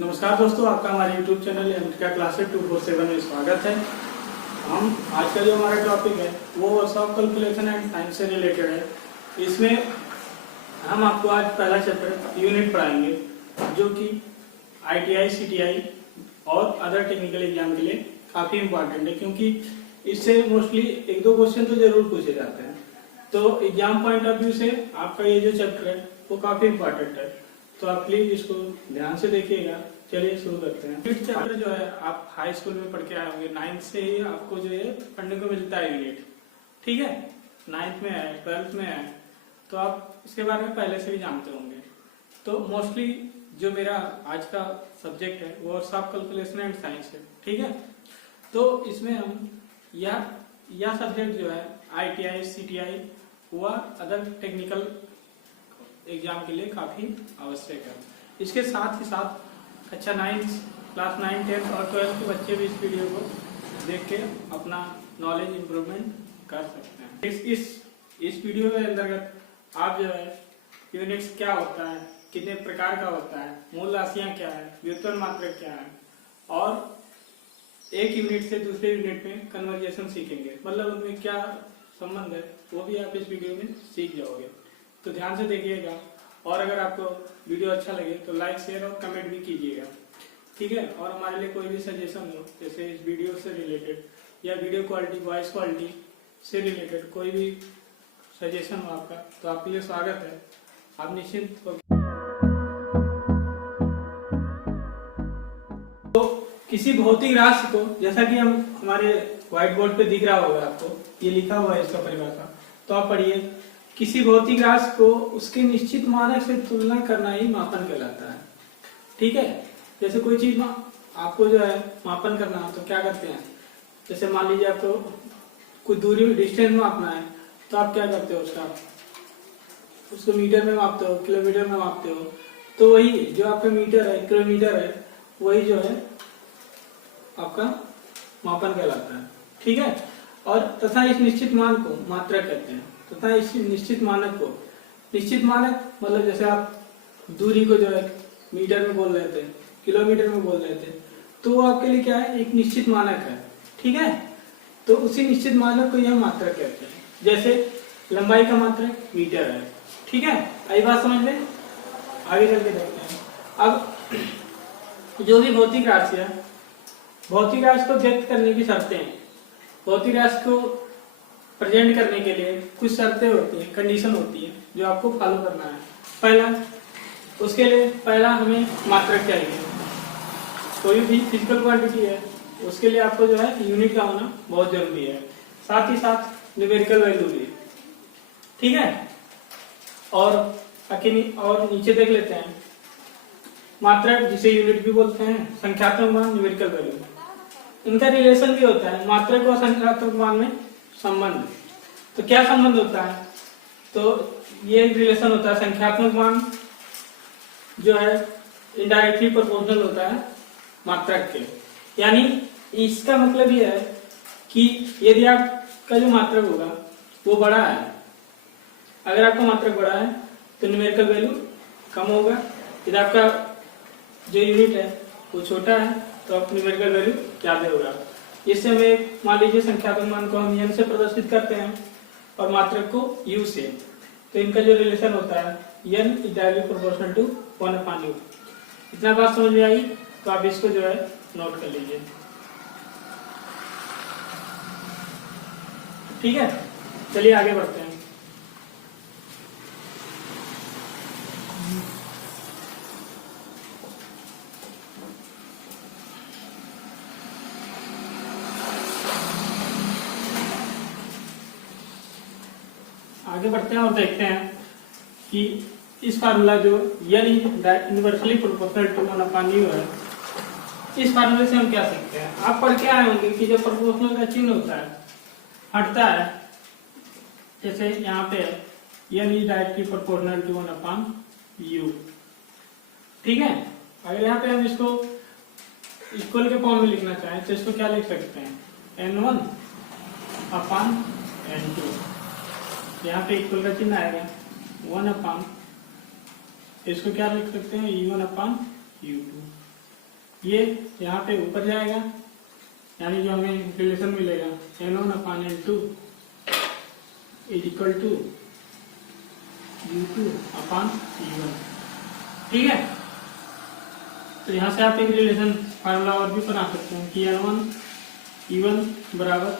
नमस्कार दोस्तों, आपका हमारे YouTube चैनल एमटीका क्लासेस 247 में स्वागत है। हम आज का जो हमारा टॉपिक है वो वर्कशॉप कैलकुलेशन एंड साइंस से रिलेटेड है। इसमें हम आपको आज पहला चैप्टर यूनिट पढ़ाएंगे जो कि ITI, CTI और अदर टेक्निकल एग्जाम के लिए काफ़ी इम्पोर्टेंट है, क्योंकि इससे मोस्टली एक दो क्वेश्चन तो जरूर पूछे जाते हैं। तो एग्जाम पॉइंट ऑफ व्यू से आपका ये जो चैप्टर है वो काफ़ी इम्पोर्टेंट है, तो आप प्लीज इसको ध्यान से देखिएगा। चलिए शुरू करते हैं। यूनिट चैप्टर जो है आप हाई स्कूल में पढ़ के आए होंगे, 9th से ही आपको जो है पढ़ने को मिलता है यूनिट, ठीक है। 9th में है, 12th में है, तो आप इसके बारे में पहले से भी जानते होंगे। तो मोस्टली जो मेरा आज का सब्जेक्ट है वो वर्कशॉप कैलकुलेशन एंड साइंस है, ठीक है। तो इसमें हम यह सब्जेक्ट जो है ITI, CTI व अदर टेक्निकल एग्जाम के लिए काफी आवश्यक है। इसके साथ ही साथ अच्छा 9th क्लास 9, 10 और 12 के बच्चे भी इस वीडियो को देख के अपना नॉलेज इंप्रूवमेंट कर सकते हैं। इस वीडियो के अंतर्गत आप जो है यूनिट्स क्या होता है, कितने प्रकार का होता है, मूल राशियां क्या है, व्युत्पन्न मात्रक क्या है, और एक यूनिट से दूसरे यूनिट में कन्वर्जेशन सीखेंगे, मतलब उनमें क्या संबंध है वो भी आप इस वीडियो में सीख जाओगे। तो ध्यान से देखिएगा, और अगर आपको वीडियो अच्छा लगे तो लाइक, शेयर और कमेंट भी कीजिएगा, ठीक है। और हमारे लिए कोई भी सजेशन हो, जैसे इस वीडियो से रिलेटेड या वीडियो क्वालिटी, वॉइस क्वालिटी से रिलेटेड कोई भी सजेशन हो आपका, तो आपके लिए स्वागत है। आप निश्चिंत हो। तो किसी भौतिक राशि को, जैसा कि हम हमारे व्हाइट बोर्ड पे दिख रहा होगा आपको, ये लिखा हुआ है इसका परिभाषा, तो आप पढ़िए। किसी भौतिक राशि को उसके निश्चित मानक से तुलना करना ही मापन कहलाता है, ठीक है। जैसे कोई चीज आपको जो है मापन करना हो तो क्या करते हैं, जैसे मान लीजिए आपको कोई दूरी डिस्टेंस मापना है, तो आप क्या करते हो, उसको मीटर में मापते हो, किलोमीटर में मापते हो। तो वही जो आपका मीटर है, किलोमीटर है, वही जो है आपका मापन कहलाता है, ठीक है। और तथा इस निश्चित मान को मात्रक कहते हैं। तथा इस निश्चित मानक को, निश्चित मानक मतलब जैसे आप दूरी को जो है मीटर में बोल रहे थे, किलोमीटर में बोल रहे थे, तो वो आपके लिए क्या है, एक निश्चित मानक है, ठीक है। तो उसी निश्चित मानक को यह मात्रक कहते हैं। जैसे लंबाई का मात्रक मीटर है, ठीक है। आई बात समझ में, आगे चल के देखते हैं। अब जो भी भौतिक राशि है, भौतिक राशि को व्यक्त करने की शर्तें हैं। भौतिक राशि को प्रेजेंट करने के लिए कुछ शर्तें होती हैं, कंडीशन होती है जो आपको फॉलो करना है। उसके लिए पहला हमें मात्रक चाहिए। कोई भी फिजिकल क्वांटिटी है उसके लिए आपको जो है यूनिट का होना बहुत जरूरी है, साथ ही साथ न्यूमेरिकल वैल्यू भी, ठीक है। और नीचे देख लेते हैं मात्रक, जिसे यूनिट भी बोलते हैं, संख्यात्मक मान, न्यूमेरिकल वैल्यू, इनका रिलेशन भी होता है। मात्रक और संख्यात्मक मान में संबंध, तो क्या संबंध होता है, तो ये रिलेशन होता है, संख्यात्मक मान जो है इनडायरेक्टली प्रोपोर्शनल होता है मात्रक के। यानी इसका मतलब ये है कि यदि आपका जो मात्रक होगा वो बड़ा है, अगर आपका मात्रक बड़ा है तो न्यूमेरिकल वैल्यू कम होगा। यदि आपका जो यूनिट है वो छोटा है तो आप न्यूमेरिकल वैल्यू ज्यादा होगा। इससे हमें मान लीजिए संख्यात्मक मान को हम n से प्रदर्शित करते हैं और मात्रक को u से, तो इनका जो रिलेशन होता है n is directly proportional to 1/u। इतना बात समझ में आई, तो आप इसको जो है नोट कर लीजिए, ठीक है। चलिए आगे बढ़ते हैं। आगे बढ़ते हैं और देखते हैं कि इस फार्मूला जो n universally proportional to 1/u है, इस फार्मूले से हम क्या सीखते हैं। आप पढ़ के आए होंगे कि जब प्रोपोर्शनल का चिन्ह होता है, हटता है, जैसे यहाँ पे n is directly proportional to 1/u, ठीक है। अगर यहाँ पे हम इसको इक्वल के फॉर्म में लिखना चाहें तो इसको क्या लिख सकते हैं, n1/n2। यहाँ पे इक्वल का चिन्ह आएगा, 1/, इसको क्या लिख सकते हैं, u1/u2, ये यहाँ पे ऊपर जाएगा, यानी जो हमें रिलेशन मिलेगा N1/N2 is equal to U2/E1। ठीक है, तो यहाँ से आप एक रिलेशन फार्मूला और भी बना सकते हैं कि N1/E1 बराबर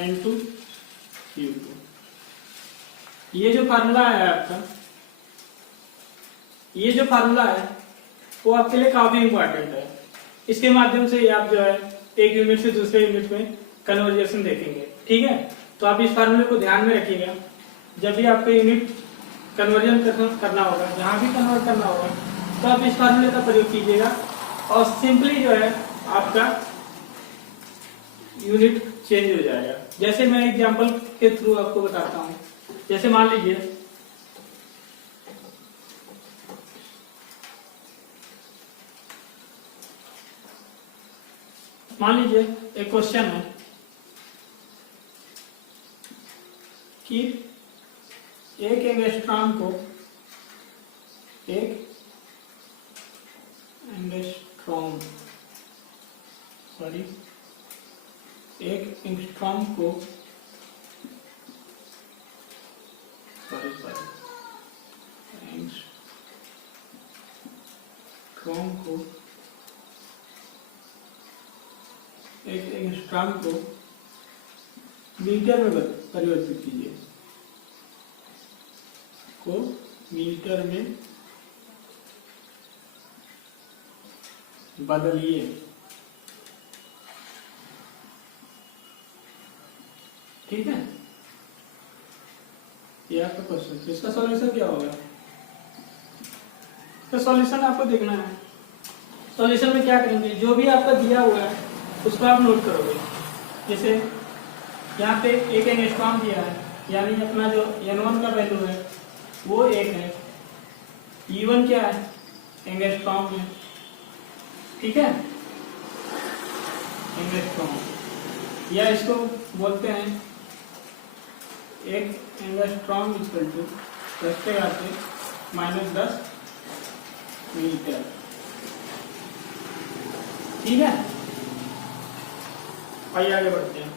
N2/U2। ये जो फार्मूला है आपका, ये जो फार्मूला है वो आपके लिए काफी इंपॉर्टेंट है। इसके माध्यम से आप जो है एक यूनिट से दूसरे यूनिट में कन्वर्जेशन देखेंगे। ठीक है, तो आप इस फार्मूले को ध्यान में रखिएगा। जब भी आपको यूनिट कन्वर्जन करना होगा, जहां भी कन्वर्ट करना होगा, तो आप इस फार्मूले का प्रयोग कीजिएगा और सिंपली जो है आपका यूनिट चेंज हो जाएगा। जैसे मैं एग्जांपल के थ्रू आपको बताता हूं। जैसे मान लीजिए एक क्वेश्चन है कि एक एंगस्ट्रॉम को एक एंगस्ट्रॉम को मीटर में परिवर्तित कीजिए, को मीटर में बदलिए। ठीक है, ये आपका क्वेश्चन। इसका सॉल्यूशन क्या होगा? इसका सॉल्यूशन आपको देखना है। सॉल्यूशन में क्या करेंगे, जो भी आपका दिया हुआ है उसको आप नोट करोगे। जैसे यहाँ पे एक एंगस्ट्रॉम दिया है, यानी अपना जो N1 का वैल्यू है वो 1 है। E1 क्या है? एंगस्ट्रॉम है। ठीक है, एंगस्ट्रॉम, या इसको बोलते हैं एक एंगस्ट्रॉम इक्वल टू 10⁻⁻10 मीटर। ठीक है, आइए आगे बढ़ते हैं।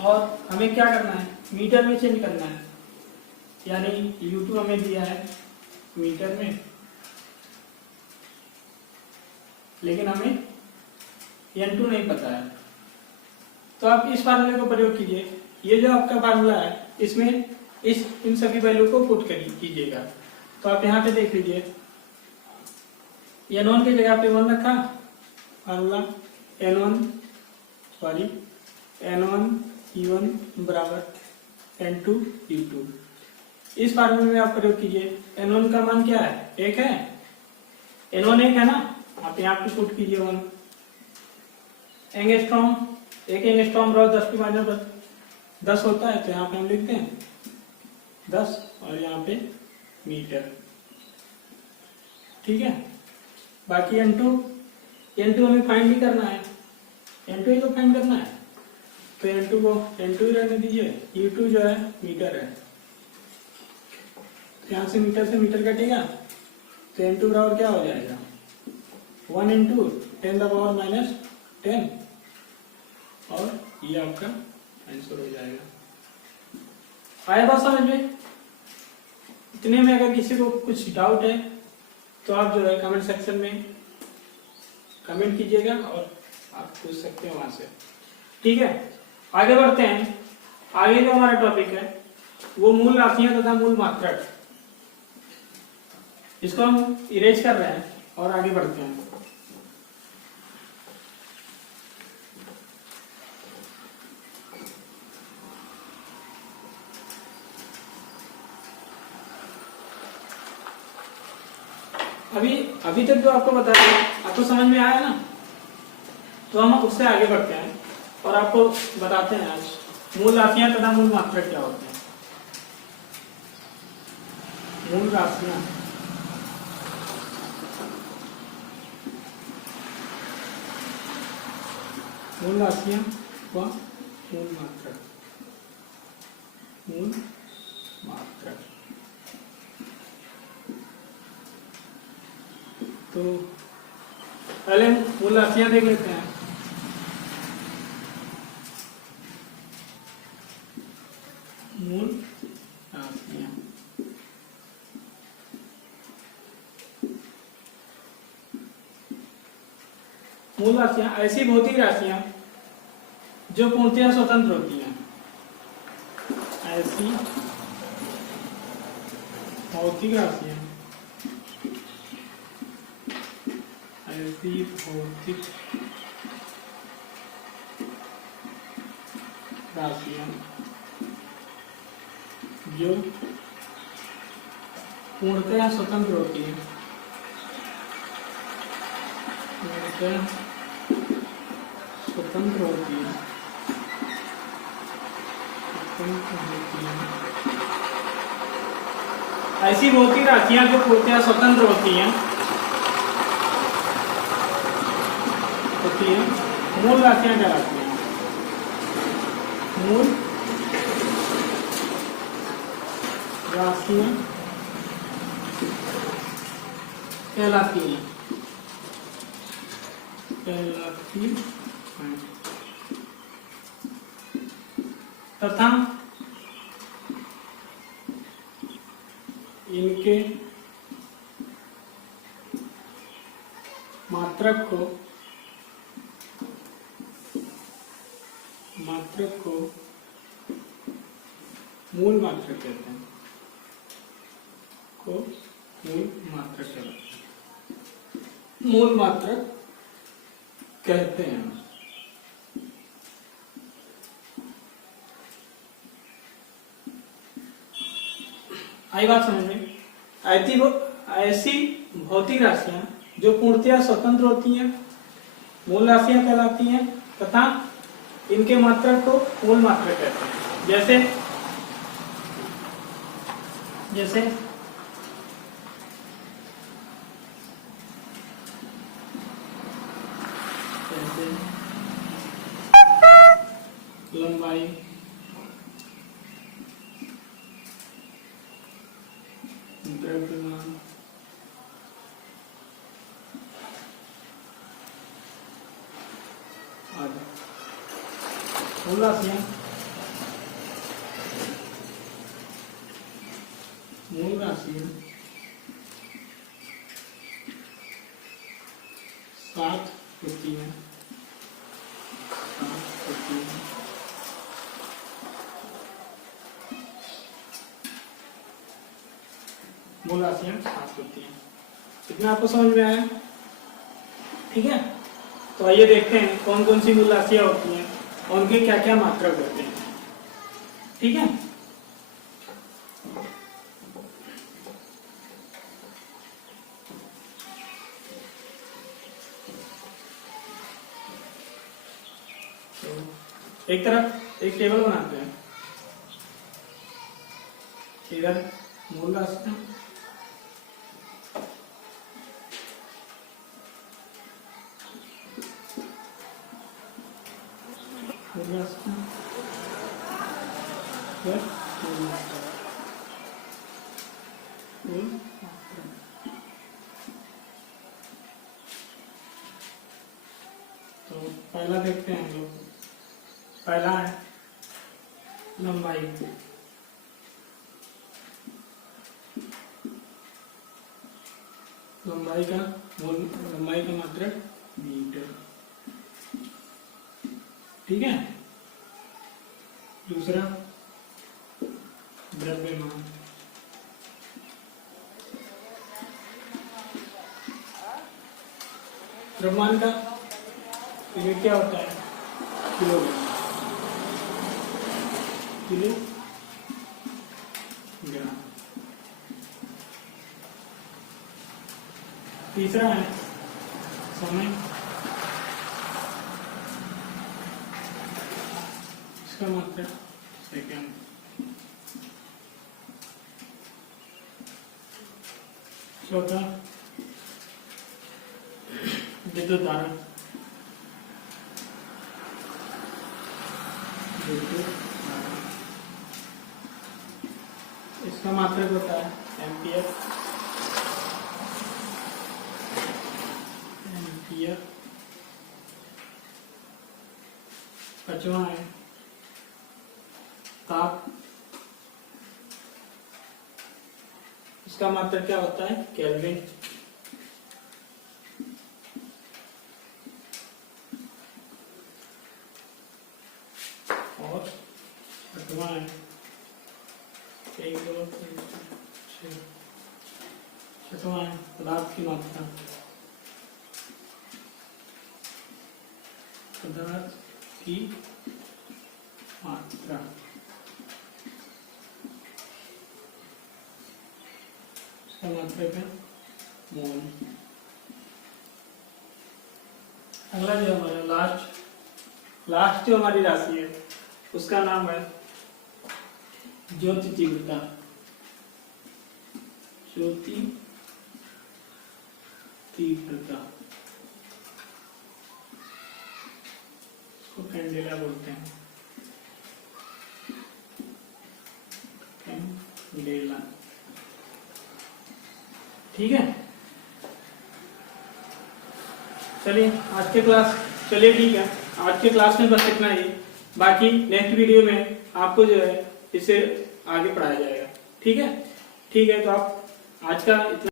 और हमें क्या करना है, मीटर में चेंज करना है। यानी U2 हमें दिया है मीटर में, लेकिन हमें N2 नहीं पता है। तो आप इस फार्मूले को प्रयोग कीजिए। ये जो आपका फार्मूला है इसमें इन सभी वैल्यू को पुट कीजिएगा। तो आप यहाँ पे देख लीजिए, N1 की जगह पे 1 रखा, फार्मूला N1/E1 बराबर N2/U2। इस फार्मूले में आप प्रयोग कीजिए। N1 का मान क्या है? 1 है। N1 1 है ना, आप यहाँ पे पुट कीजिए 1। एंगस्ट्रॉम, एक एंगस्ट्रॉम बराबर 10⁻10 होता है, तो यहाँ पे हम लिखते हैं 10 और यहाँ पे मीटर। ठीक है, बाकी N2 हमें फाइंड नहीं करना है, N2 को फाइंड करना है, तो N2 ही रहने दीजिए। U2 जो है मीटर है, तो यहाँ से मीटर कटेगा, तो N2 बराबर क्या हो जाएगा? 1 × 10⁻⁻10, और ये आपका आंसर हो जाएगा। आया बात समझ में? इतने में अगर किसी को कुछ डाउट है तो आप जो है कमेंट सेक्शन में कमेंट कीजिएगा और आप पूछ सकते हैं वहां से। ठीक है, आगे बढ़ते हैं। आगे जो हमारा टॉपिक है वो मूल राशियां तथा मूल मात्रक। इसको हम इरेज कर रहे हैं और आगे बढ़ते हैं। अभी तक जो आपको बताया आपको समझ में आया ना, तो हम उससे आगे बढ़ते हैं और आपको बताते हैं आज मूल राशियां तथा मूल मात्रक क्या होते हैं। मूल राशियां व मूल मात्रक। तो पहले मूल राशियां देख लेते हैं। मूल राशियां मूल राशियां ऐसी भौतिक राशियां जो पूर्णतया स्वतंत्र होती हैं। ऐसी भौतिक राशियां ऐसी भौतिक राशियां जो पूर्णतया स्वतंत्र होती हैं। पूर्णतया स्वतंत्र होती है। ऐसी भौतिक राशियां जो पूर्णतया स्वतंत्र होती हैं मूल राशियां कहलाती हैं। मूल राशियां कहलाती हैं तथा इनके मात्रक को मूल मात्रक कहते हैं। मूल मात्रक कहते हैं। आई बात समझ में? ऐसी भौतिक राशियां जो पूर्णतया स्वतंत्र होती हैं मूल राशियां कहलाती हैं तथा इनके मात्रक को मूल मात्रक कहते हैं। जैसे लंबाई, द्रव्यमान, आदि। मूल राशियां सात होती हैं। मूल राशियां सात होती हैं। इतना आपको समझ में आया? ठीक है, तो आइए देखते हैं कौन कौन सी मूल राशियां होती हैं और उनके क्या क्या मात्रक होते हैं। ठीक है, तो एक तरफ एक टेबल बनाते हैं। इधर मूल राशियां, तो पहला देखते हैं हम लोग। पहला है लंबाई। लंबाई का मात्रक मीटर। ठीक है, दूसरा द्रव्यमान। द्रव्यमान का यूनिट क्या होता है? किलोग्राम। तीसरा है समय। इसका मात्रक सेकंड। चौथा विद्युत धारा। इसका मात्रक होता है एम्पियर। पांचवा है ताप, इसका मात्रक क्या होता है? केल्विन। और छठवां है 1 2 3 4 छठवां है पदार्थ की मात्रा। पदार्थ की मात्रा इसका मात्रक है मोल। अगला जो हमारा लास्ट जो हमारी राशि है उसका नाम है ज्योति तीव्रता। ज्योति तीव्रता इसको कैंडेला बोलते हैं, कैंडेला। ठीक है, चलिए आज के क्लास, चलिए ठीक है आज के क्लास में बस इतना ही। बाकी नेक्स्ट वीडियो में आपको जो है इसे आगे पढ़ाया जाएगा। ठीक है, तो आप आज का इतना